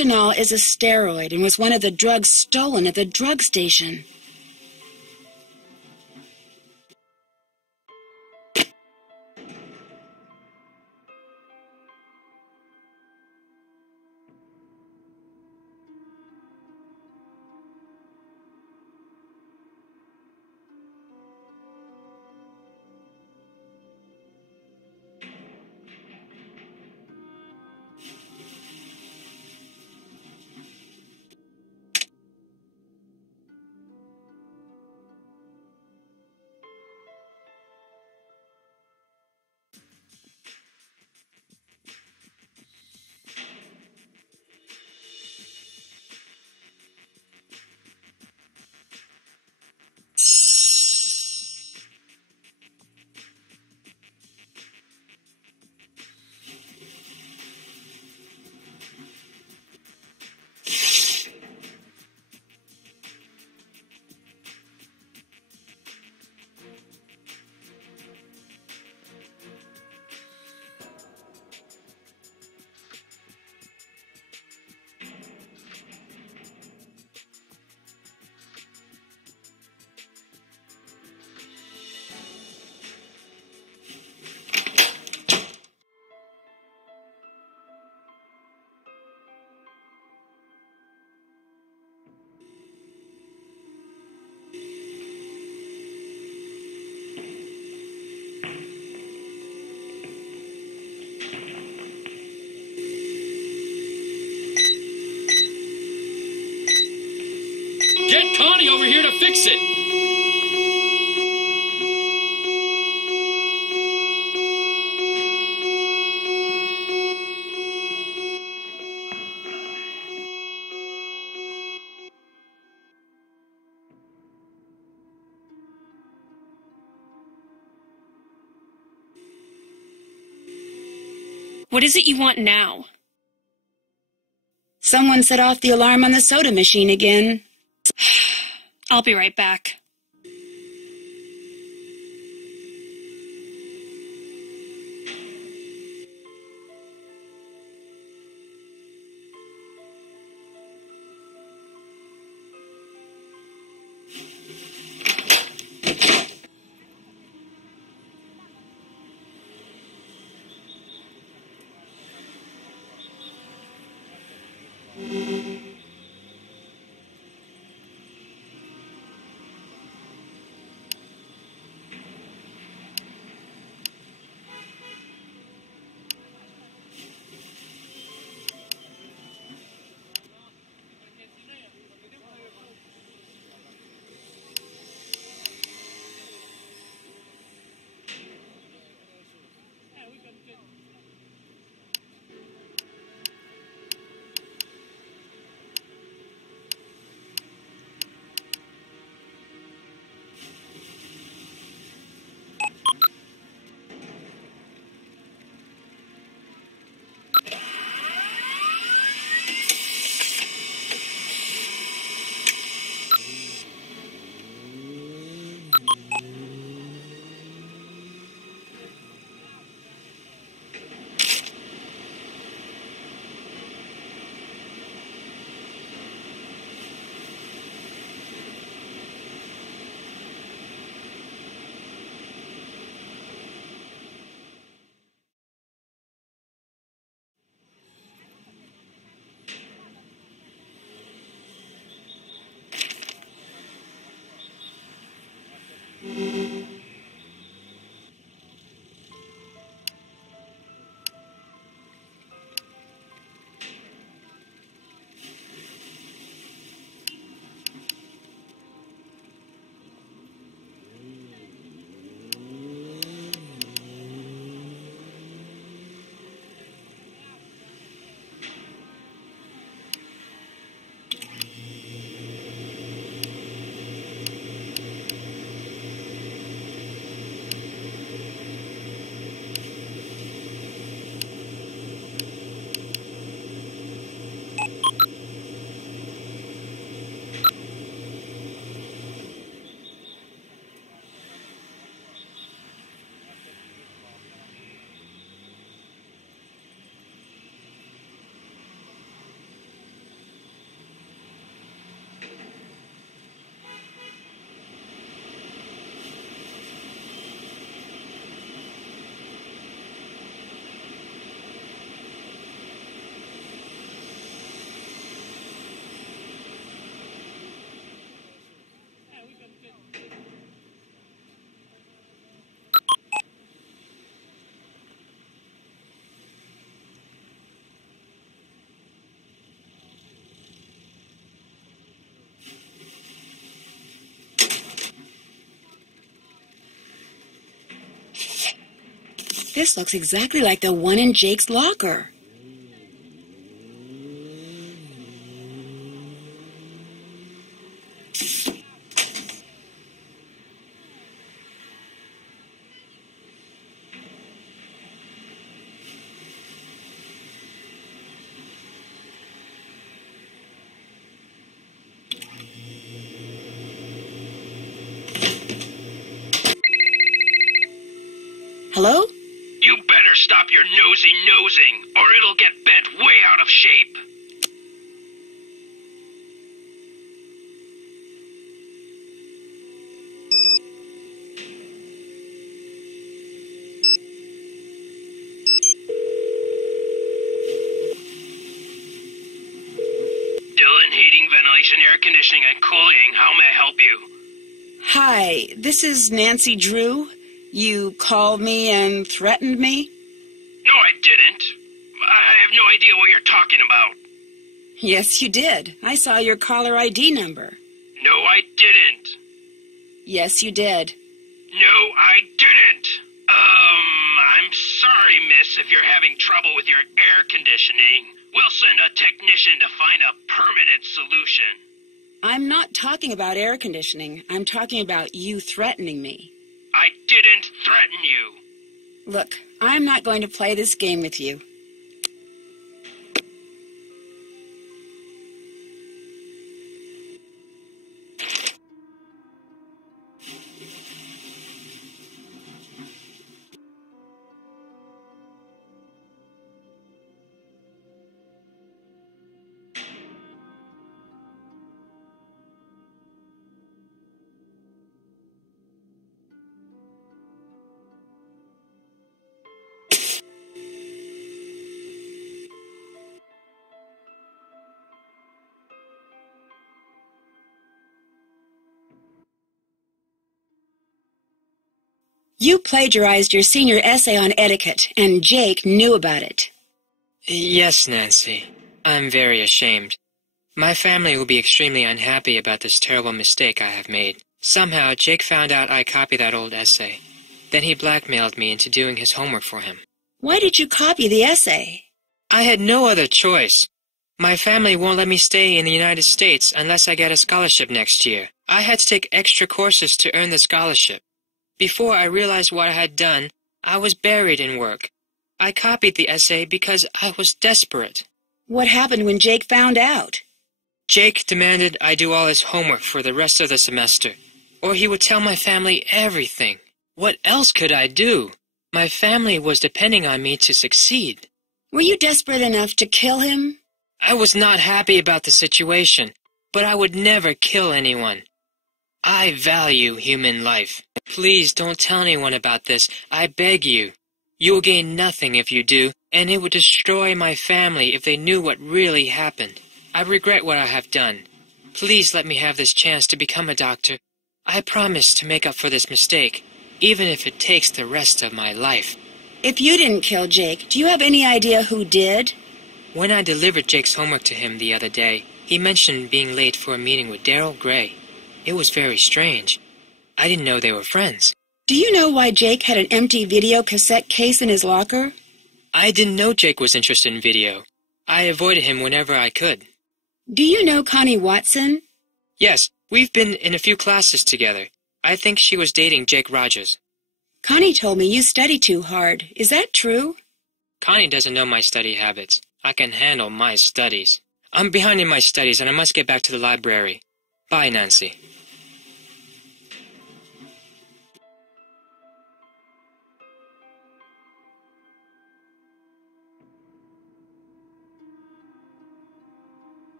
Fentanyl is a steroid and was one of the drugs stolen at the drug station. Get Connie over here to fix it! What is it you want now? Someone set off the alarm on the soda machine again. I'll be right back. This looks exactly like the one in Jake's locker. Hello? You better stop your nosy nosing, or it'll get bent way out of shape. Dylan Heating, Ventilation, Air Conditioning, and Cooling. How may I help you? Hi, this is Nancy Drew. You called me and threatened me? No, I didn't. I have no idea what you're talking about. Yes, you did. I saw your caller ID number. No, I didn't. Yes, you did. No, I didn't. I'm sorry, miss, if you're having trouble with your air conditioning. We'll send a technician to find a permanent solution. I'm not talking about air conditioning. I'm talking about you threatening me. I didn't threaten you. Look, I'm not going to play this game with you. You plagiarized your senior essay on etiquette, and Jake knew about it. Yes, Nancy. I'm very ashamed. My family will be extremely unhappy about this terrible mistake I have made. Somehow, Jake found out I copied that old essay. Then he blackmailed me into doing his homework for him. Why did you copy the essay? I had no other choice. My family won't let me stay in the United States unless I get a scholarship next year. I had to take extra courses to earn the scholarship. Before I realized what I had done, I was buried in work. I copied the essay because I was desperate. What happened when Jake found out? Jake demanded I do all his homework for the rest of the semester, or he would tell my family everything. What else could I do? My family was depending on me to succeed. Were you desperate enough to kill him? I was not happy about the situation, but I would never kill anyone. I value human life. Please don't tell anyone about this. I beg you. You will gain nothing if you do, and it would destroy my family if they knew what really happened. I regret what I have done. Please let me have this chance to become a doctor. I promise to make up for this mistake, even if it takes the rest of my life. If you didn't kill Jake, do you have any idea who did? When I delivered Jake's homework to him the other day, he mentioned being late for a meeting with Daryl Gray. It was very strange. I didn't know they were friends. Do you know why Jake had an empty video cassette case in his locker? I didn't know Jake was interested in video. I avoided him whenever I could. Do you know Connie Watson? Yes, we've been in a few classes together. I think she was dating Jake Rogers. Connie told me you study too hard. Is that true? Connie doesn't know my study habits. I can handle my studies. I'm behind in my studies and I must get back to the library. Bye, Nancy.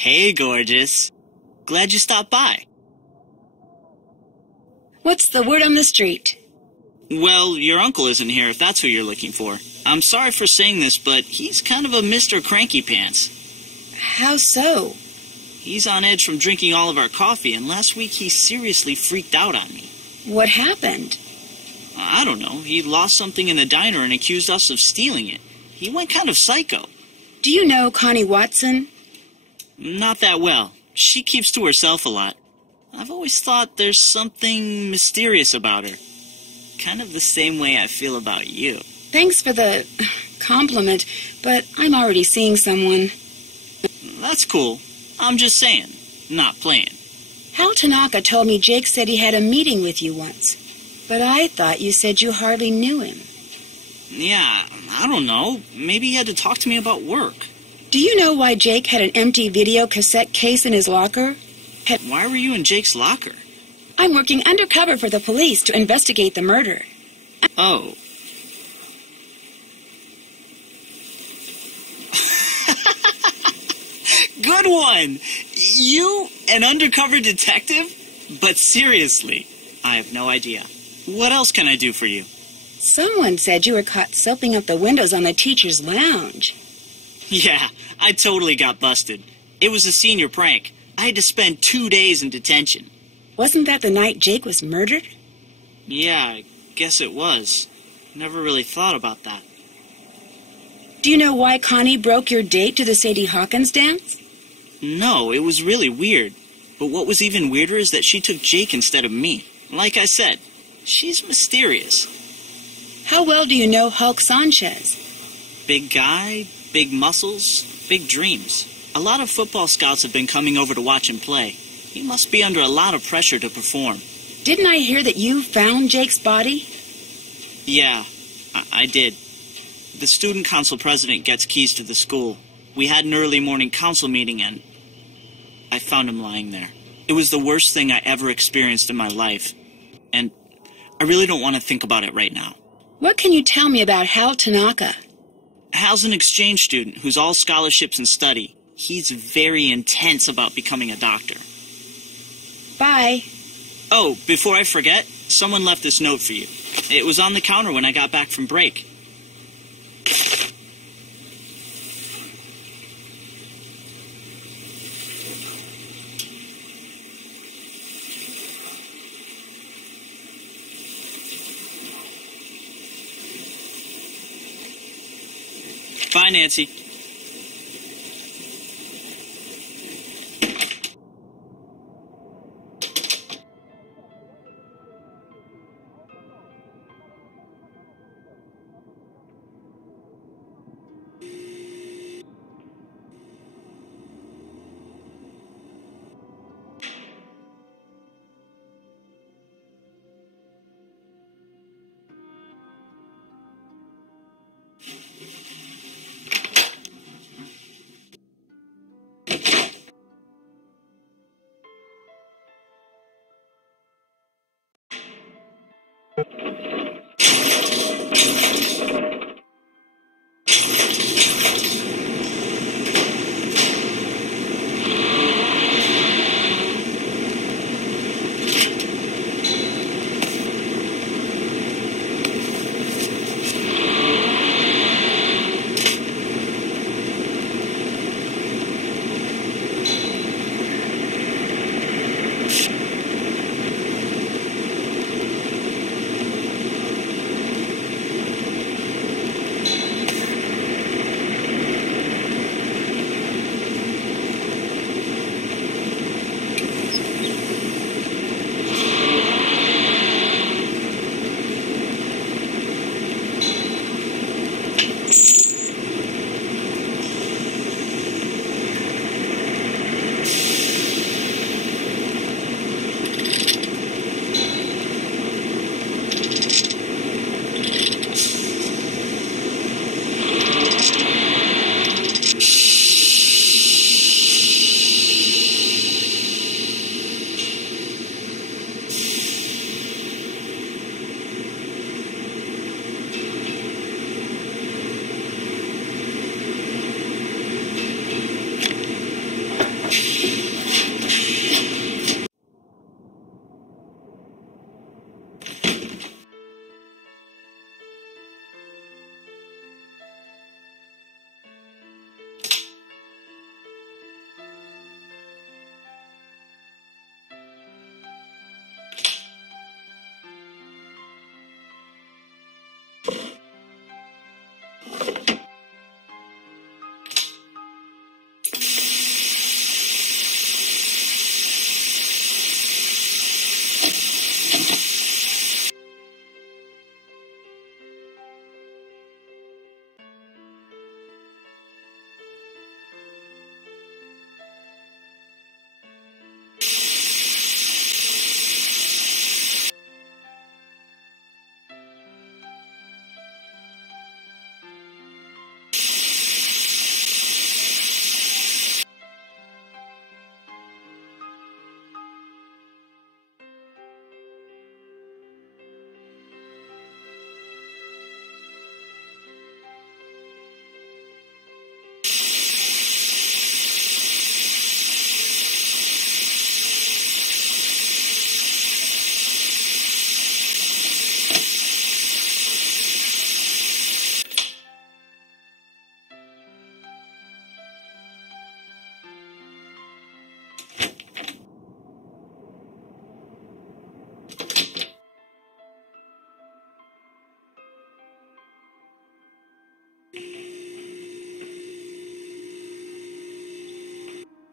Hey, gorgeous. Glad you stopped by. What's the word on the street? Well, your uncle isn't here if that's who you're looking for. I'm sorry for saying this, but he's kind of a Mr. Cranky Pants. How so? He's on edge from drinking all of our coffee, and last week he seriously freaked out on me. What happened? I don't know. He lost something in the diner and accused us of stealing it. He went kind of psycho. Do you know Connie Watson? Not that well. She keeps to herself a lot. I've always thought there's something mysterious about her. Kind of the same way I feel about you. Thanks for the compliment, but I'm already seeing someone. That's cool. I'm just saying, not playing. Hal Tanaka told me Jake said he had a meeting with you once. But I thought you said you hardly knew him. Yeah, I don't know. Maybe he had to talk to me about work. Do you know why Jake had an empty video cassette case in his locker? Why were you in Jake's locker? I'm working undercover for the police to investigate the murder. Oh. Good one! You, an undercover detective? But seriously, I have no idea. What else can I do for you? Someone said you were caught soaping up the windows on the teacher's lounge. Yeah, I totally got busted. It was a senior prank. I had to spend 2 days in detention. Wasn't that the night Jake was murdered? Yeah, I guess it was. Never really thought about that. Do you know why Connie broke your date to the Sadie Hawkins dance? No, it was really weird. But what was even weirder is that she took Jake instead of me. Like I said, she's mysterious. How well do you know Hulk Sanchez? Big guy, big muscles, big dreams. A lot of football scouts have been coming over to watch him play. He must be under a lot of pressure to perform. Didn't I hear that you found Jake's body? Yeah, I did. The student council president gets keys to the school. We had an early morning council meeting and I found him lying there. It was the worst thing I ever experienced in my life. And I really don't want to think about it right now. What can you tell me about Hal Tanaka? Hal's an exchange student who's all scholarships and study. He's very intense about becoming a doctor. Bye. Oh, before I forget, someone left this note for you. It was on the counter when I got back from break. Bye, Nancy.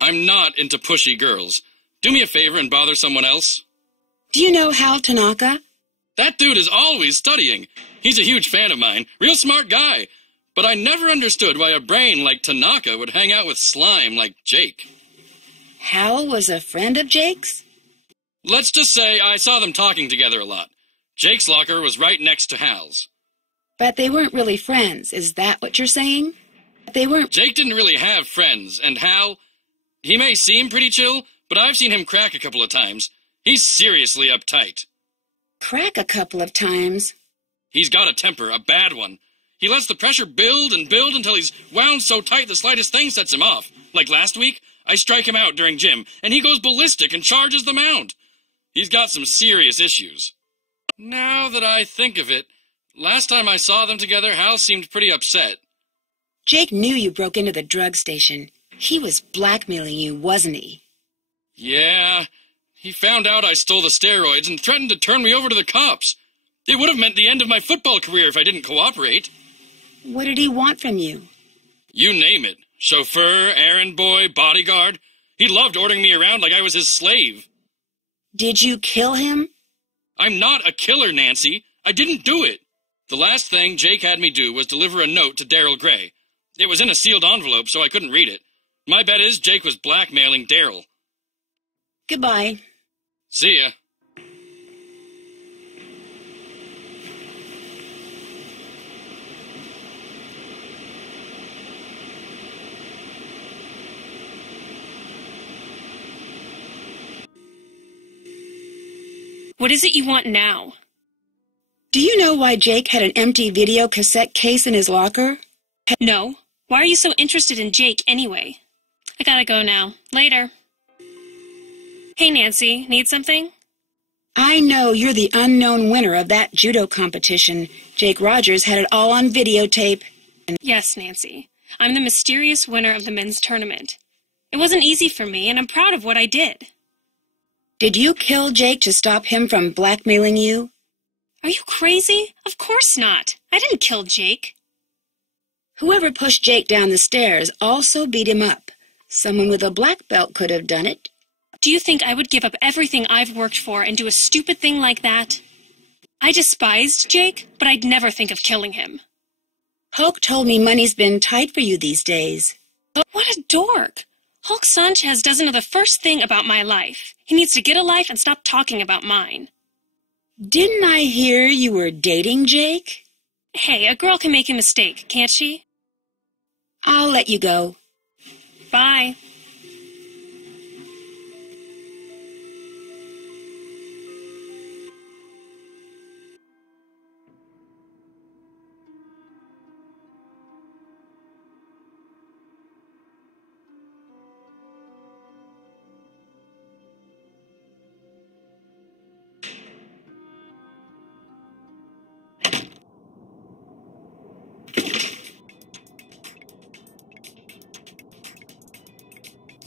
I'm not into pushy girls. Do me a favor and bother someone else. Do you know Hal Tanaka? That dude is always studying. He's a huge fan of mine. Real smart guy. But I never understood why a brain like Tanaka would hang out with slime like Jake. Hal was a friend of Jake's? Let's just say I saw them talking together a lot. Jake's locker was right next to Hal's. But they weren't really friends, is that what you're saying? They weren't... Jake didn't really have friends, and Hal, he may seem pretty chill, but I've seen him crack a couple of times. He's seriously uptight. Crack a couple of times? He's got a temper, a bad one. He lets the pressure build and build until he's wound so tight the slightest thing sets him off. Like last week, I strike him out during gym, and he goes ballistic and charges the mound. He's got some serious issues. Now that I think of it, last time I saw them together, Hal seemed pretty upset. Jake knew you broke into the drug station. He was blackmailing you, wasn't he? Yeah, he found out I stole the steroids and threatened to turn me over to the cops. It would have meant the end of my football career if I didn't cooperate. What did he want from you? You name it. Chauffeur, errand boy, bodyguard. He loved ordering me around like I was his slave. Did you kill him? I'm not a killer, Nancy. I didn't do it. The last thing Jake had me do was deliver a note to Daryl Gray. It was in a sealed envelope, so I couldn't read it. My bet is Jake was blackmailing Daryl. Goodbye. See ya. What is it you want now? Do you know why Jake had an empty video cassette case in his locker? No. Why are you so interested in Jake anyway? I gotta go now. Later. Hey, Nancy, need something? I know you're the unknown winner of that judo competition. Jake Rogers had it all on videotape. Yes, Nancy. I'm the mysterious winner of the men's tournament. It wasn't easy for me, and I'm proud of what I did. Did you kill Jake to stop him from blackmailing you? Are you crazy? Of course not. I didn't kill Jake. Whoever pushed Jake down the stairs also beat him up. Someone with a black belt could have done it. Do you think I would give up everything I've worked for and do a stupid thing like that? I despised Jake, but I'd never think of killing him. Hulk told me money's been tight for you these days. What a dork! Hulk Sanchez doesn't know the first thing about my life. He needs to get a life and stop talking about mine. Didn't I hear you were dating Jake? Hey, a girl can make a mistake, can't she? I'll let you go. Bye.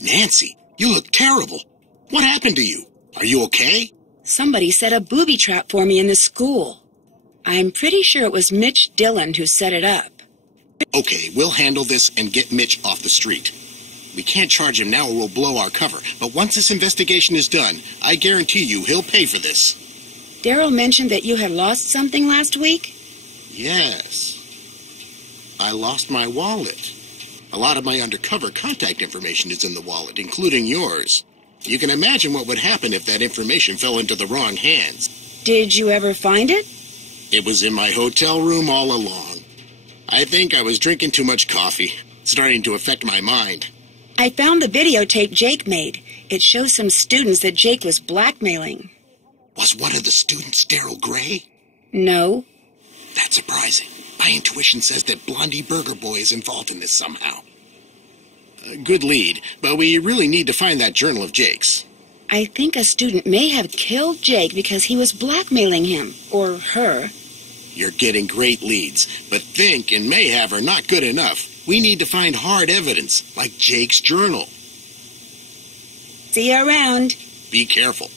Nancy, you look terrible. What happened to you? Are you okay? Somebody set a booby trap for me in the school. I'm pretty sure it was Mitch Dillon who set it up. Okay, we'll handle this and get Mitch off the street. We can't charge him now or we'll blow our cover. But once this investigation is done, I guarantee you he'll pay for this. Daryl mentioned that you had lost something last week? Yes. I lost my wallet. A lot of my undercover contact information is in the wallet, including yours. You can imagine what would happen if that information fell into the wrong hands. Did you ever find it? It was in my hotel room all along. I think I was drinking too much coffee, starting to affect my mind. I found the videotape Jake made. It shows some students that Jake was blackmailing. Was one of the students Daryl Gray? No. That's surprising. My intuition says that Blondie Burger Boy is involved in this somehow. Good lead, but we really need to find that journal of Jake's. I think a student may have killed Jake because he was blackmailing him, or her. You're getting great leads, but think and may have are not good enough. We need to find hard evidence, like Jake's journal. See you around. Be careful.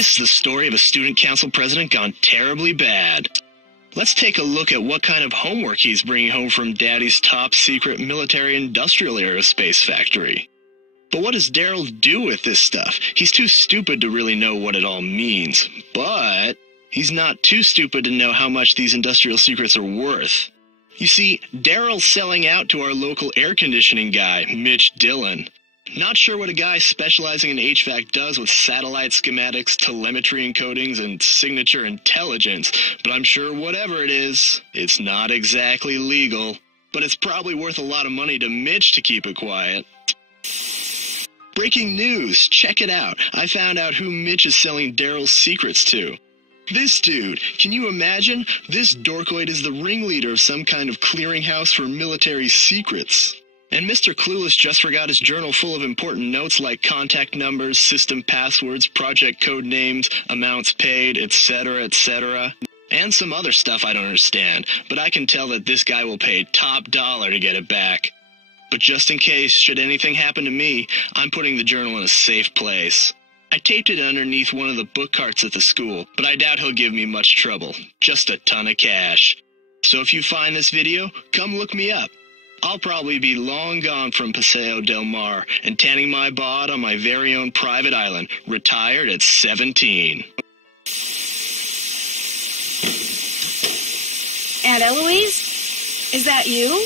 This is the story of a student council president gone terribly bad. Let's take a look at what kind of homework he's bringing home from Daddy's top-secret military-industrial aerospace factory. But what does Daryl do with this stuff? He's too stupid to really know what it all means. But he's not too stupid to know how much these industrial secrets are worth. You see, Daryl's selling out to our local air conditioning guy, Mitch Dillon. Not sure what a guy specializing in HVAC does with satellite schematics, telemetry encodings, and signature intelligence, but I'm sure whatever it is, it's not exactly legal. But it's probably worth a lot of money to Mitch to keep it quiet. Breaking news, check it out. I found out who Mitch is selling Daryl's secrets to. This dude, can you imagine? This dorkoid is the ringleader of some kind of clearinghouse for military secrets. And Mr. Clueless just forgot his journal full of important notes like contact numbers, system passwords, project code names, amounts paid, etc., etc. And some other stuff I don't understand, but I can tell that this guy will pay top dollar to get it back. But just in case, should anything happen to me, I'm putting the journal in a safe place. I taped it underneath one of the book carts at the school, but I doubt he'll give me much trouble. Just a ton of cash. So if you find this video, come look me up. I'll probably be long gone from Paseo del Mar and tanning my bod on my very own private island, retired at 17. Aunt Eloise? Is that you?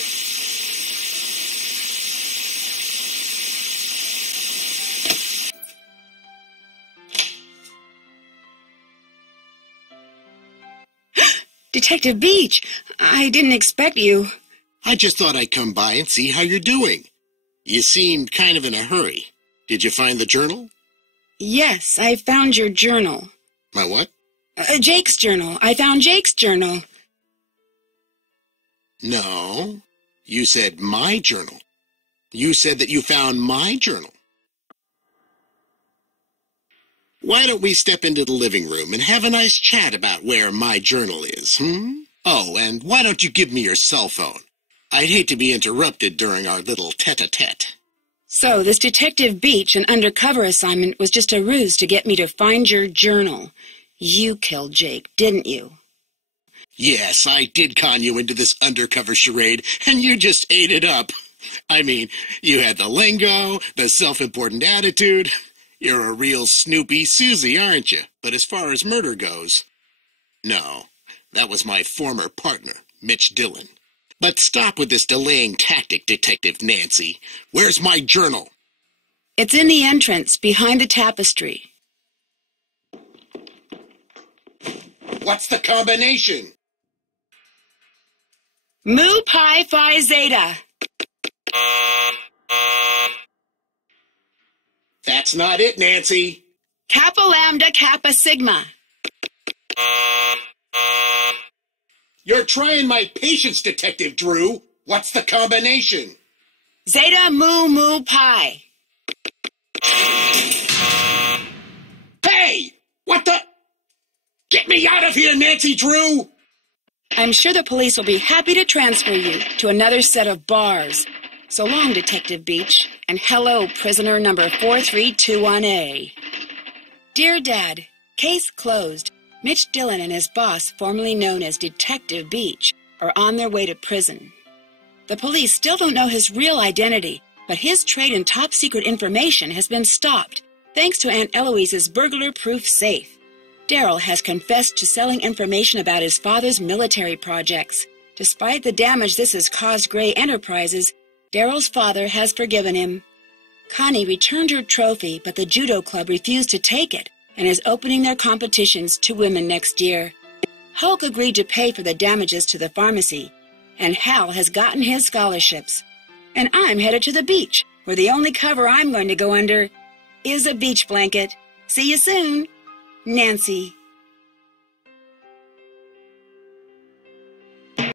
Detective Beach, I didn't expect you. I just thought I'd come by and see how you're doing. You seemed kind of in a hurry. Did you find the journal? Yes, I found your journal. My what? Jake's journal. I found Jake's journal. No, you said my journal. You said that you found my journal. Why don't we step into the living room and have a nice chat about where my journal is, Oh, and why don't you give me your cell phone? I'd hate to be interrupted during our little tete-a-tete. So, this Detective Beach, an undercover assignment, was just a ruse to get me to find your journal. You killed Jake, didn't you? Yes, I did con you into this undercover charade, and you just ate it up. I mean, you had the lingo, the self-important attitude. You're a real Snoopy Susie, aren't you? But as far as murder goes, no, that was my former partner, Mitch Dillon. But stop with this delaying tactic, Detective Nancy. Where's my journal? It's in the entrance, behind the tapestry. What's the combination? Mu Pi Phi Zeta. That's not it, Nancy. Kappa Lambda Kappa Sigma. You're trying my patience, Detective Drew. What's the combination? Zeta Mu Mu Pi. Hey! What the? Get me out of here, Nancy Drew! I'm sure the police will be happy to transfer you to another set of bars. So long, Detective Beach, and hello, prisoner number 4321A. Dear Dad, case closed. Mitch Dillon and his boss, formerly known as Detective Beach, are on their way to prison. The police still don't know his real identity, but his trade in top-secret information has been stopped, thanks to Aunt Eloise's burglar-proof safe. Daryl has confessed to selling information about his father's military projects. Despite the damage this has caused Gray Enterprises, Daryl's father has forgiven him. Connie returned her trophy, but the judo club refused to take it and is opening their competitions to women next year. Hulk agreed to pay for the damages to the pharmacy, and Hal has gotten his scholarships. And I'm headed to the beach, where the only cover I'm going to go under is a beach blanket. See you soon, Nancy.